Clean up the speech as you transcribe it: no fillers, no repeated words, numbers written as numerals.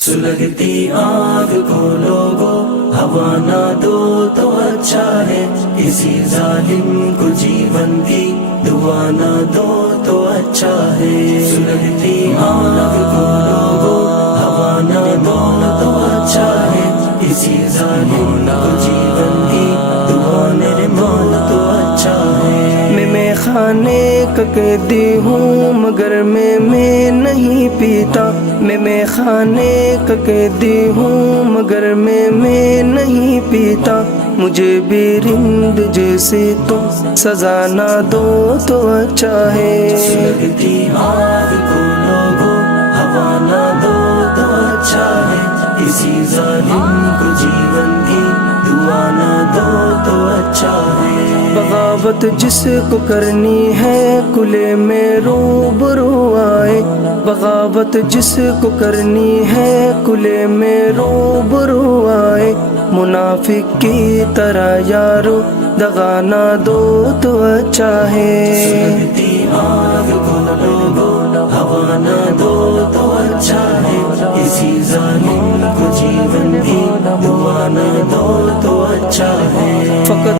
سلگتی آگ کو لوگو ہوا نہ دو تو اچھا ہے، کسی ظالم کو جیون کی دعا نہ دو تو اچھا ہے۔ سلگتی آگ کو لوگو ہوا نہ دو تو اچھا ہے، کسی ظالم کو جیون کی دعا نہ دو تو اچھا ہے۔ میں خانے کا قیدی ہوں مگر میں نہیں پیتا، میں خانے کا قیدی ہوں مگر میں نہیں پیتا، مجھے بھی رند جیسے تم سزا نہ دو تو اچھا ہے۔ سلگتی آگ کو لوگو ہوا نہ دو تو اچھا ہے، کسی ظالم کو جیون کی دعا نہ دو تو اچھا ہے۔ بغاوت جس کو کرنی ہے کلے میں روبرو آئے، بغاوت جس کو کرنی ہے کلے میں روبرو آئے، منافق کی طرح یارو دغا نہ دو تو اچھا ہے۔ سلگتی آگ کو لوگو ہوا نہ دو تو اچھا ہے، کسی ظالم کو جیون کی دعا نہ دو تو اچھا ہے۔ فقط